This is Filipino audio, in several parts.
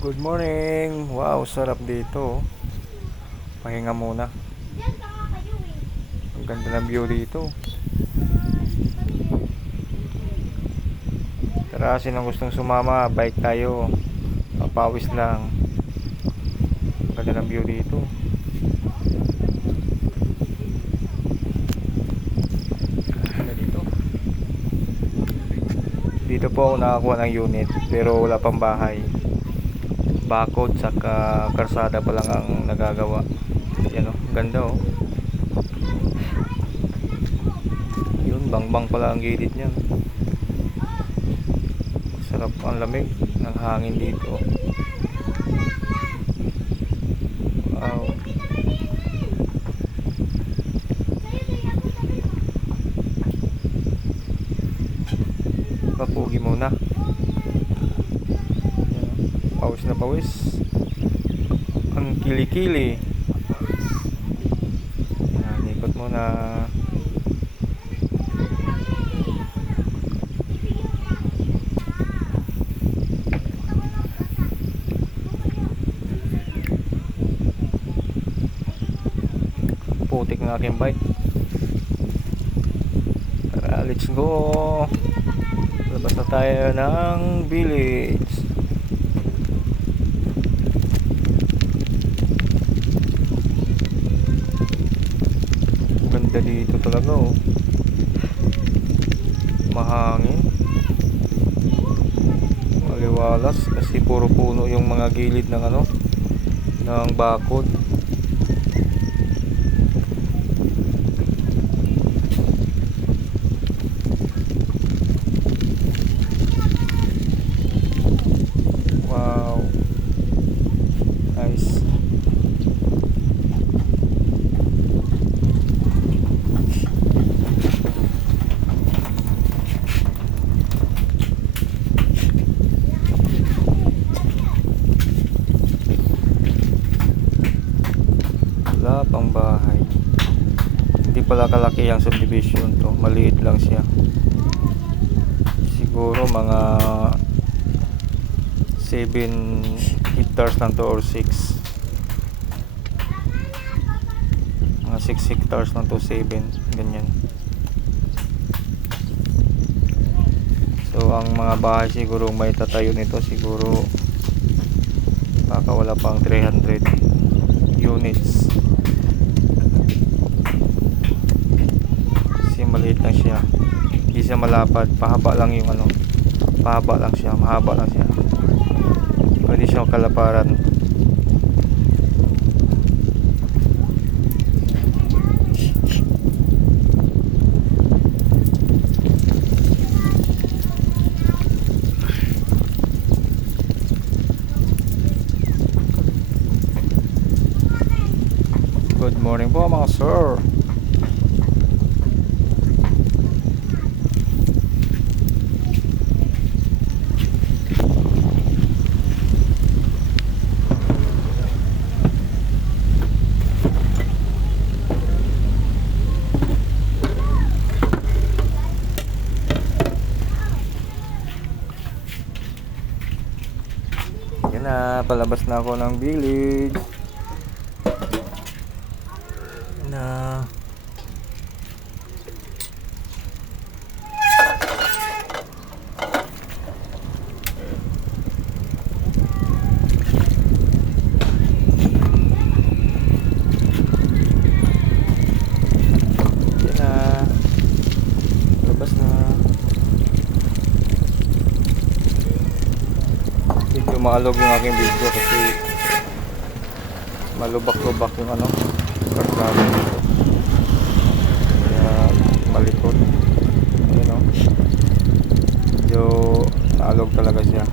Good morning! Wow, sarap dito. Pahinga muna. Ang ganda ng view dito. Tara, sinong gustong sumama? Bike tayo. Papawis lang. Ang ganda ng view dito. Ganda dito. Dito po ako nakakuha ng unit, pero wala pang bahay. Bakod saka karsada pa lang ang nagagawa. Yan o, ganda o. Yun, bangbang pala ang gilid niyan. Sarap ang lamig ng hangin dito. Wow. Papugi muna. Pawis na pawis. Ang kilikili. Yan, ikot muna. Putik ng aking bike. Tara, let's go. Labas na tayo ng village. Ganda dito talaga oh. Mahangin. Maliwalas kasi puro puno yung mga gilid ng ano, ng bakod. Wow. Nice. Wala pang bahay. Hindi pala kalaki ang subdivision to. Maliit lang siya. Siguro mga 7 hectares lang to or 6. Mga 6 hectares lang to, 7. Ganyan. So ang mga bahay siguro may tatayo nito siguro baka wala pang 300 units. Kasi maliit lang siya. Hindi siya malapad, pahaba lang yung ano. Pahaba lang siya, mahaba lang siya. Pwede siyang kalaparan. Good morning po mga sir. Yan na, palabas na ako ng village. Na yan na, labas na. Medyo maalog yung aking video kasi malubak-lubak yung ano, kargado nito. Kaya malikot. Ayun o. Medyo naalog talaga siya.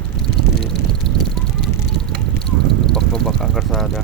Lubak-lubak ang karsada.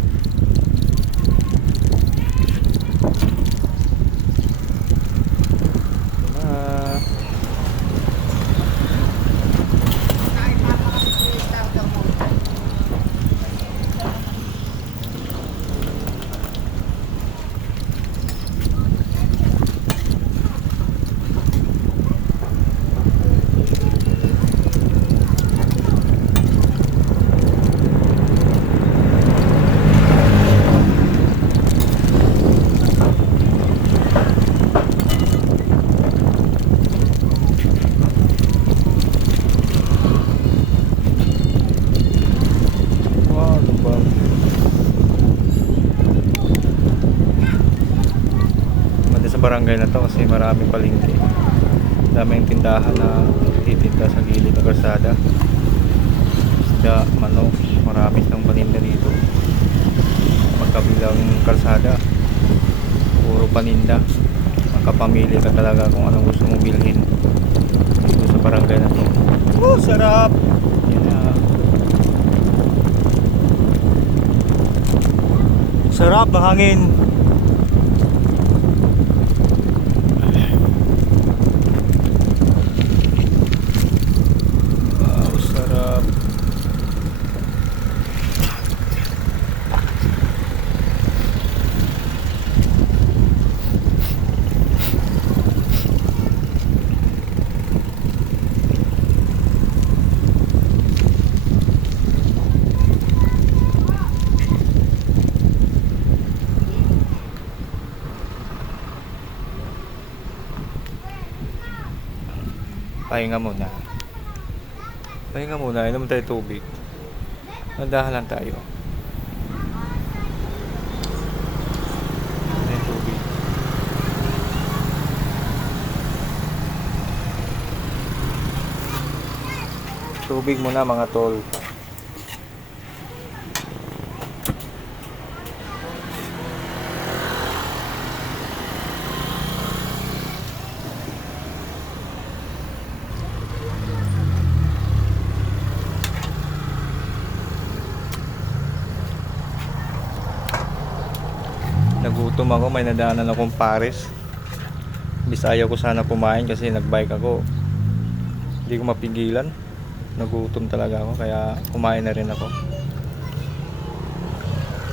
barangay na to kasi marami palengke. Daming tindahan na titinda sa gilid ng kalsada. Isda, manok, marami silang paninda dito. Magkabilang kalsada, puro paninda. Makapamili ka talaga kung anong gusto mong bilhin dito sa barangay na to. Sarap! Yan na. Sarap ang hangin. Wow, sarap. Pahinga muna. Pahinga muna, inom tayo tubig. Nandahan lang tayo. Ano yung tubig? Tubig muna mga tol. Nagutom ako, may nadaanan akong Paris. Bisaya ko sana kumain kasi nagbike ako. Hindi ko mapigilan. Nagutom talaga ako kaya kumain na rin ako.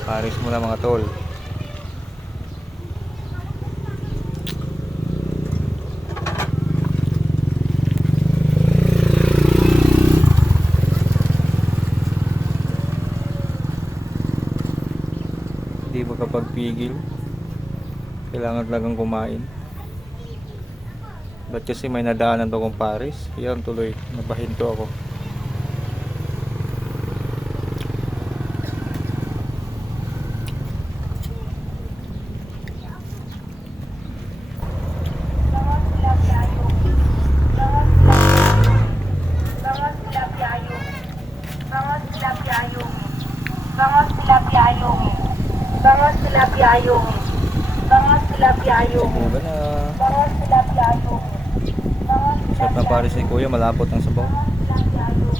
Paris muna mga tol. Hindi makapagpigil, kailangan talagang kumain. Ba't kasi may nadaanan to kong Paris, yan tuloy napahinto ako. Bangos tilapia yung. Bangos tilapia yung. Sabuga na. Bangos tilapia yung. Bangos Sarap na Paris ni Kuya, malapot ang sabaw. tilapia yung.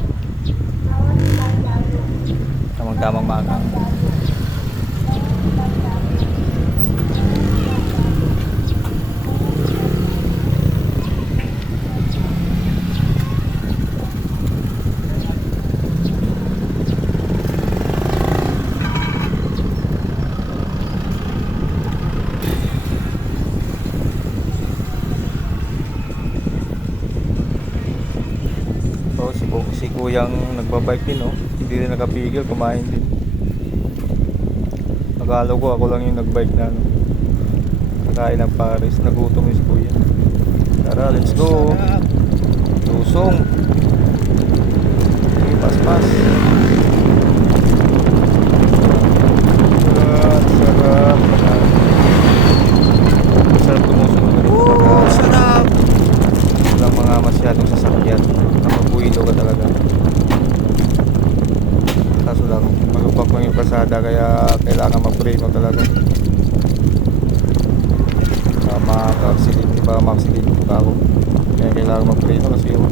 Bangos tilapia yung. Tamang-tamang magang. Si Kuyang nagbabike din, oh. Hindi rin nakapigil, kumain din. Akala ko ako lang yung nagbike na, ano, kakain ng Paris. Nagutom yung si Kuya. Tara, let's go. Lusong. Sige, pas-pas. Sarap. Sarap tumusong na ganito. Sarap. Walang mga masyadong sasakyan. Nakabuhilo ka talaga. Kaso lang, malubak lang yung kalsada kaya kailangan mag-preno talaga. Maka-accident, di ba ma-accident pa ako. Kaya kailangan mag-preno kasi yun.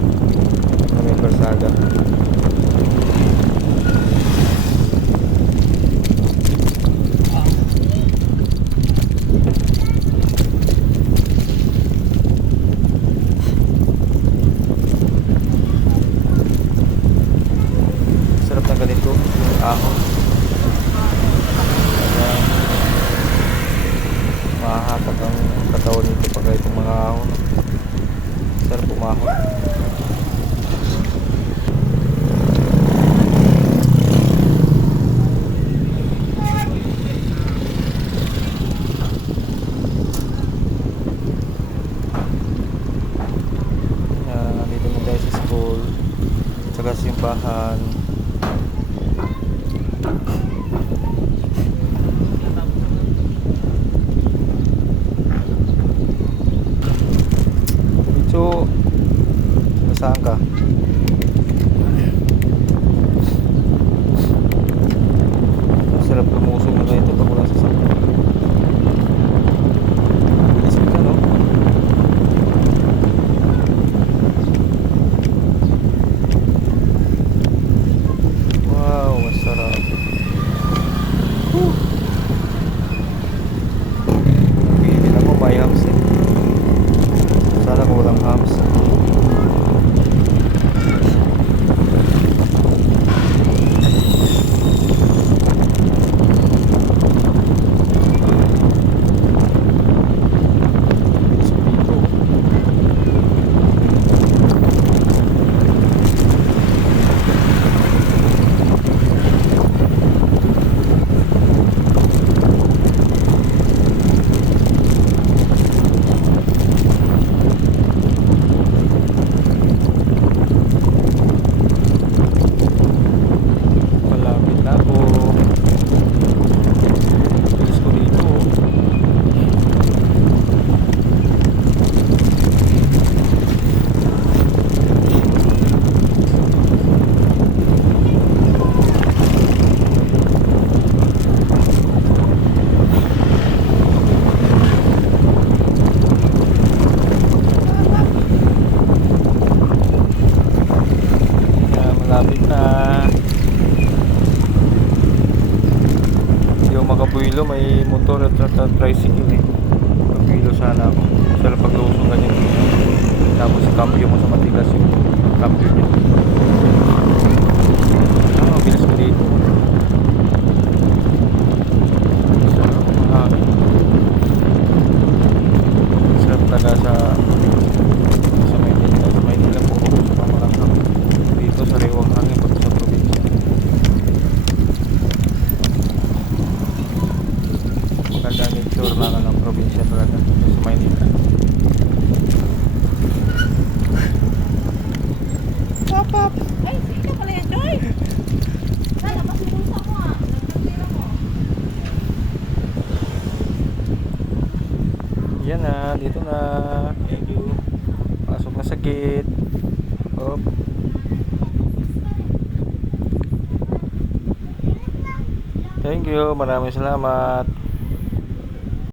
Ano yung kalsada. Sarap na ganito yung ahon. Kaya mahahatak ang katawan nito pag itong mga ahon. Sarap umahon. Dito na tayo sa school tsaka simbahan. Iloilo may motor at tricycle eh. Pag-Iloilo sana ako. Sala pag-lusong ganyan. Tapos cambio mo sa matigas yung cambio niya. Mabilis ko dito. Sarap talaga sa Maynila. Sa Maynila po ako sa pamaranghang. Dito sa Rewang Hangin pati sa probinsya. Maganda nature na ng probinsya talaga sa Maynila. Pop up! Ay, sino pala yan, Joy? Labas yung bulsa mo ah. Nagkatira mo. Yan na, dito na. Thank you. Pasok na sa gate. Hop. Thank you, maraming salamat.